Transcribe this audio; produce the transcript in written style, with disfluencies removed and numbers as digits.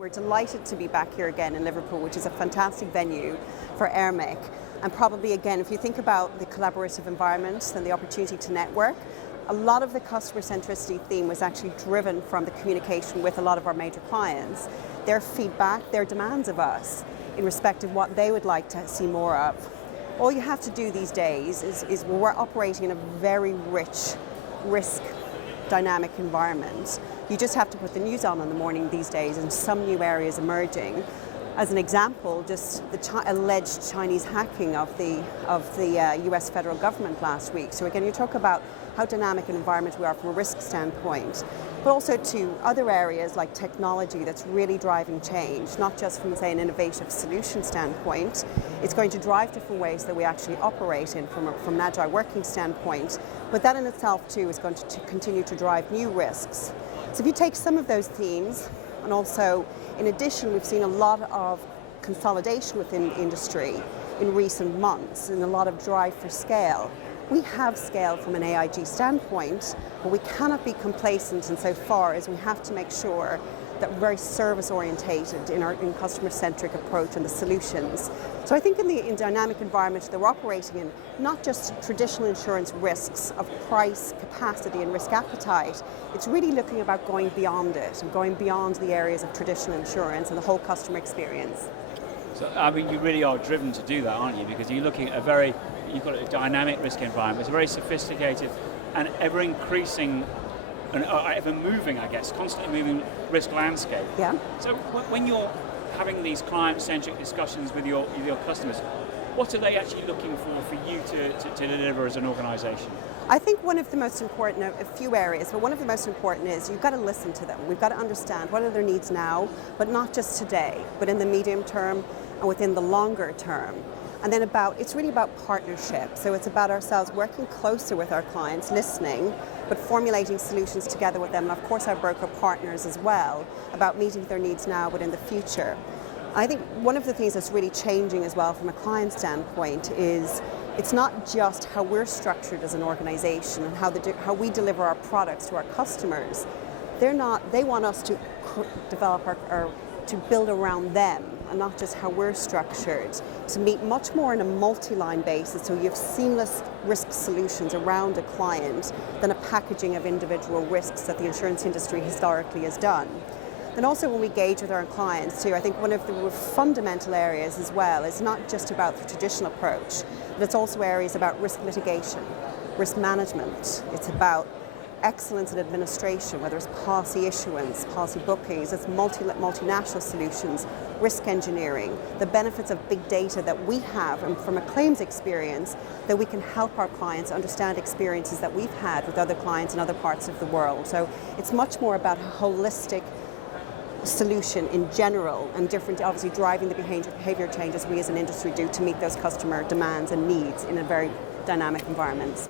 We're delighted to be back here again in Liverpool, which is a fantastic venue for AIRMEC. And probably again, if you think about the collaborative environment and the opportunity to network, a lot of the customer centricity theme was actually driven from the communication with a lot of our major clients, their feedback, their demands of us in respect of what they would like to see more of. All you have to do these days is we're operating in a very rich risk dynamic environment. You just have to put the news on in the morning these days and some new areas emerging. As an example, just the alleged Chinese hacking of the US federal government last week. So again, you talk about how dynamic an environment we are from a risk standpoint, but also to other areas like technology that's really driving change, not just from, say, an innovative solution standpoint. It's going to drive different ways that we actually operate in from an agile working standpoint, but that in itself too is going to continue to drive new risks. So if you take some of those themes, and also in addition we've seen a lot of consolidation within the industry in recent months and a lot of drive for scale. We have scale from an AIG standpoint, but we cannot be complacent insofar as we have to make sure that we're very service orientated in our customer-centric approach and the solutions. So I think in dynamic environment that we're operating in, not just traditional insurance risks of price, capacity and risk appetite, it's really looking about going beyond it and going beyond the areas of traditional insurance and the whole customer experience. So I mean, you really are driven to do that, aren't you? Because you're looking at you've got a dynamic risk environment. It's a very sophisticated and ever increasing and ever moving, I guess, constantly moving risk landscape. Yeah. So when you're having these client-centric discussions with your customers, what are they actually looking for you to deliver as an organisation? I think one of the most important, a few areas, but one of the most important is you've got to listen to them. We've got to understand what are their needs now, but not just today, but in the medium term and within the longer term. And then it's really about partnership. So it's about ourselves working closer with our clients, listening, but formulating solutions together with them. And of course our broker partners as well, about meeting their needs now but in the future. I think one of the things that's really changing as well from a client standpoint is it's not just how we're structured as an organization and how we deliver our products to our customers. They want us to develop to build around them and not just how we're structured, to meet much more on a multi-line basis, so you have seamless risk solutions around a client than a packaging of individual risks that the insurance industry historically has done. And also when we engage with our clients too, I think one of the fundamental areas as well is not just about the traditional approach, but it's also areas about risk mitigation, risk management. It's about excellence in administration, whether it's policy issuance, policy bookings, it's multinational solutions, risk engineering, the benefits of big data that we have and from a claims experience that we can help our clients understand experiences that we've had with other clients in other parts of the world. So it's much more about a holistic solution in general and different, obviously driving the behavior changes we as an industry do to meet those customer demands and needs in a very dynamic environment.